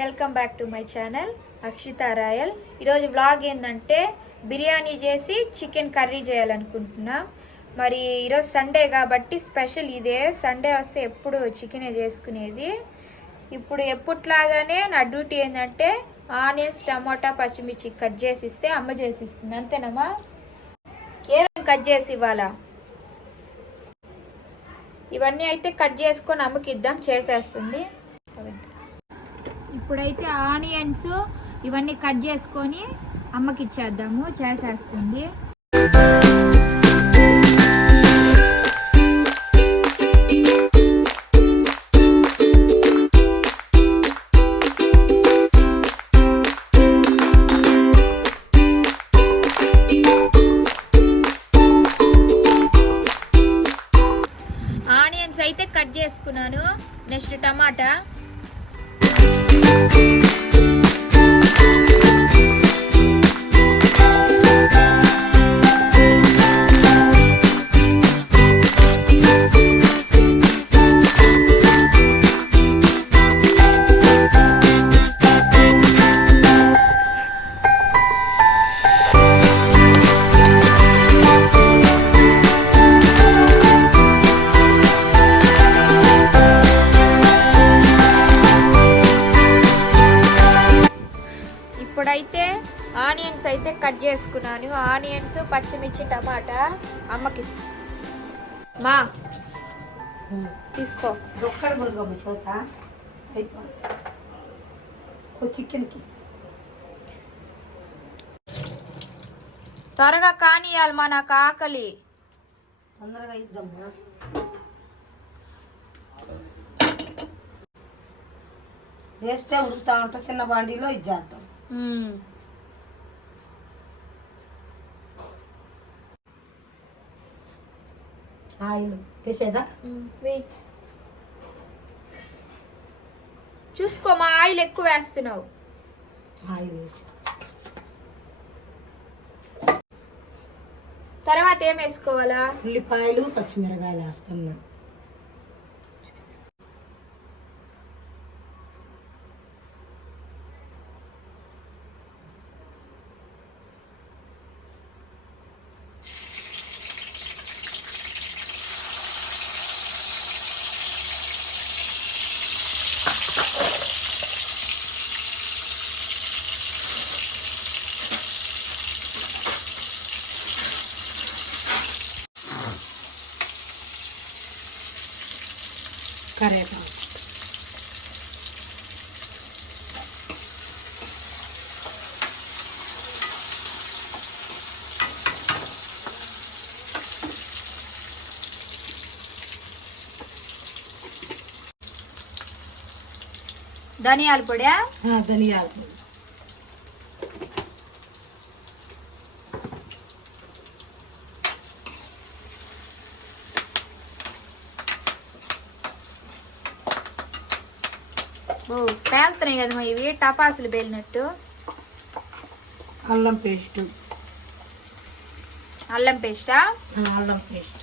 Welcome back to my channel Akshita Royal. ఈరోజు vlog ఏంటంటే బిర్యానీ చేసి చికెన్ కర్రీ చేయాలనుకుంటున్నాం. మరి ఈరోజు సండే కాబట్టి స్పెషల్ ఇదే. సండే వస్తే ఎప్పుడు చికెనే చేసుకునేది. ఇప్పుడు ఎప్పుట్లాగానే నా డ్యూటీ ఏంటంటే ఆనియన్స్, టమాటా, పచ్చిమిర్చి కట్ చేసి ఇస్తే అమ్మ చేసి ఇస్తుంది. అంతేనమ్మా? ఏమేమి కట్ చేసి ఇవ్వాలా? ఇవన్నీ అయితే కట్ చేసుకొని అమ్మకి ఇద్దాం, చేసేస్తుంది. ఇప్పుడైతే ఆనియన్స్ ఇవన్నీ కట్ చేసుకొని అమ్మకి ఇచ్చేద్దాము, చేసేస్తుంది. ఆనియన్స్ అయితే కట్ చేసుకున్నాను. నెక్స్ట్ టమాటా, ఇప్పుడైతే ఆనియన్స్ అయితే కట్ చేసుకున్నాను. ఆనియన్స్, పచ్చిమిర్చి, టమాటా అమ్మకి మా తీసుకో. త్వరగా కానియాలి మా, నాకు ఆకలి. తొందరగా ఇద్దామా? వేస్తే ఉడుకుతా ఉంటా. చిన్న బాండీలో ఇచ్చేద్దాం. ఆయిల్ వేసేదా? చూసుకో మా, ఆయిల్ ఎక్కువ వేస్తున్నావు. ఆయిల్ వేసి తర్వాత ఏం వేసుకోవాలా? ఉల్లిపాయలు, పచ్చిమిరకాయలు వేస్తున్నా. కరేపాకు, ధనియాల పొడి, ధనియాల పొడి, పేలుతున్నాయి కదమ్మా ఇవి, టపాసులు పేలినట్టు. అల్లం పేస్ట్, అల్లం పేస్టా? అల్లం పేస్ట్,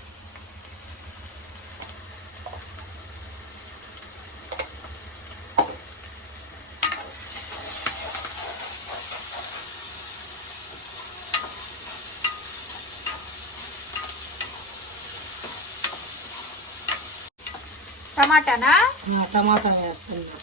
టమాటానా? టమాటా వేస్తున్నా.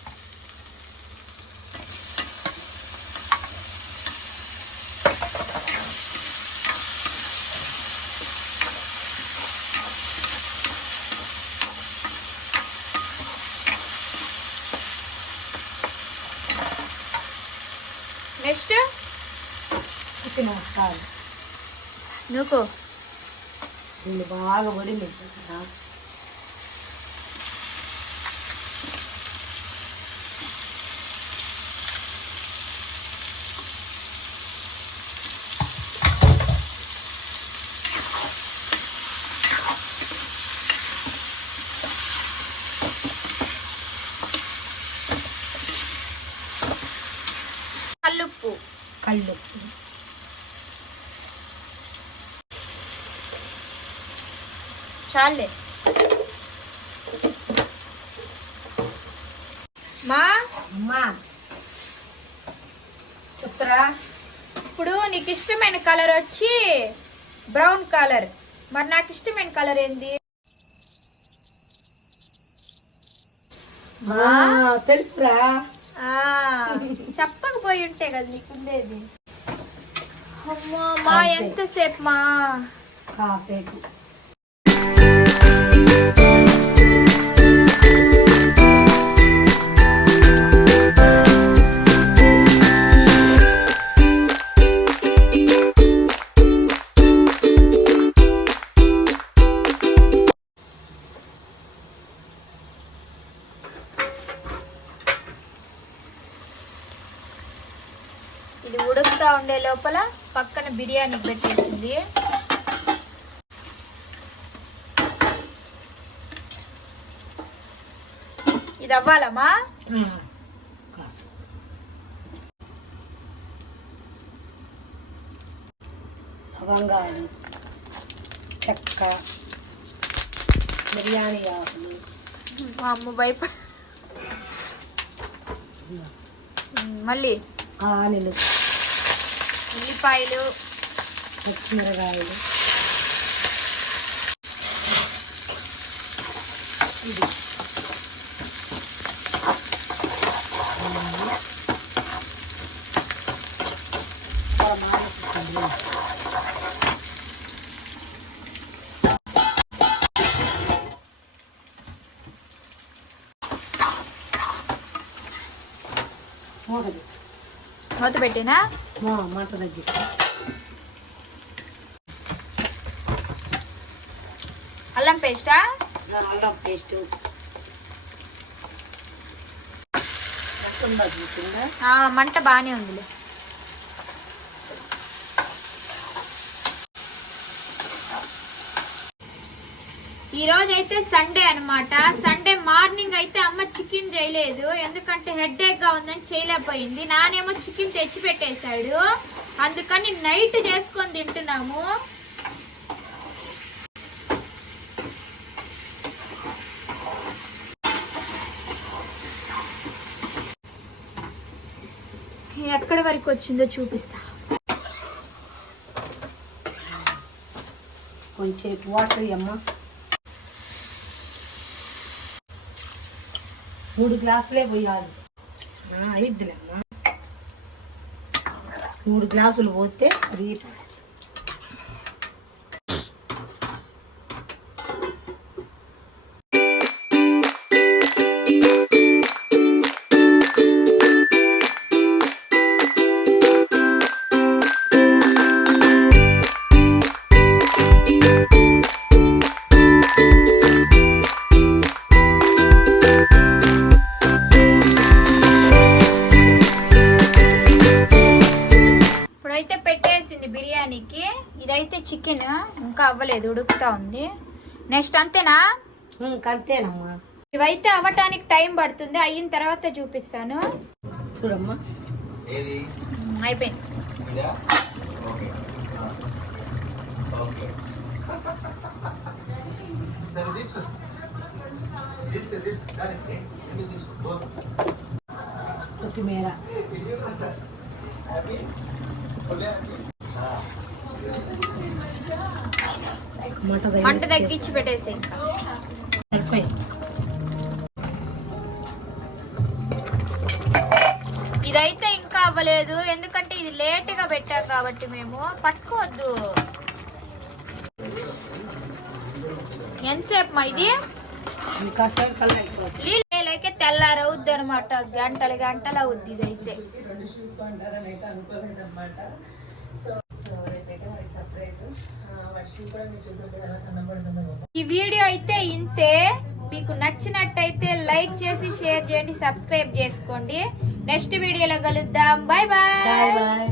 నెక్స్ట్ చికెన్ వేస్తాను. నువ్వు దీన్ని బాగా పడింది. కల్లుప్పు, కల్లుప్పు, చాలే మా. అమ్మా చెప్పురా. ఇప్పుడు నీకు ఇష్టమైన కలర్ వచ్చి బ్రౌన్ కలర్. మరి నాకు ఇష్టమైన కలర్ ఏంది? తెలుపురా. చెప్పకపోయి ఉంటే కదా నీకు ఉండేది. అమ్మా మా ఎంతసేపు మా కాసేపు. ఇది ఉడుకుతా ఉండే లోపల పక్కన బిర్యానీ పెట్టేసింది. ఇది అవ్వాలమ్మా. లవంగాలు, చెక్క, బిర్యానీ ఆకులు. మా అమ్మ భయపడ. మళ్ళీ ఆనిలు, ఉల్లిపాయలు, పచ్చిమిరకాయలు. ఇది మూత పెట్టినా మంట దగ్గర. అల్లం పేస్టా? అల్లం పేస్ట్ మంట బాగానే ఉందిలే. ఈ రోజు అయితే సండే అన్నమాట. సండే మార్నింగ్ అయితే అమ్మ చికెన్ చేయలేదు, ఎందుకంటే హెడేక్ గా ఉందని చేయలేకపోయింది. నానేమో చికెన్ తెచ్చి పెట్టేశాడు, అందుకని నైట్ చేసుకొని తింటున్నాము. ఎక్కడి వరకు వచ్చిందో చూపిస్తా. కొంచెం వాటర్ అమ్మ. 3 గ్లాసులే పోయాలి. అయిద్దిలేమ్మా. 3 గ్లాసులు పోతే అది. బిర్యానీకి ఇదైతే చికెన్ ఇంకా అవ్వలేదు, ఉడుకుతా ఉంది. నెక్స్ట్ అంతేనా? అంతేనమ్మా. ఇవైతే అవ్వటానికి టైం పడుతుంది, అయిన తర్వాత చూపిస్తాను. చూడమ్మా. అయిపోయింది. కొత్తిమీర. మంట తగ్గించి పెట్టేసి. ఇదైతే ఇంకా అవ్వలేదు, ఎందుకంటే ఇది లేట్ గా పెట్టాం కాబట్టి మేము. పట్టుకోవద్దు. ఎంతసేపు మా ఇది? నీళ్ళకే తెల్లారవుద్ది అనమాట, గంటలు గంటలు అవుద్ది ఇదైతే. ఈ వీడియో అయితే ఇంతే. మీకు నచ్చినట్టయితే లైక్ చేసి షేర్ చేయండి, సబ్స్క్రైబ్ చేసుకోండి. నెక్స్ట్ వీడియోలో కలుద్దాం. Bye bye.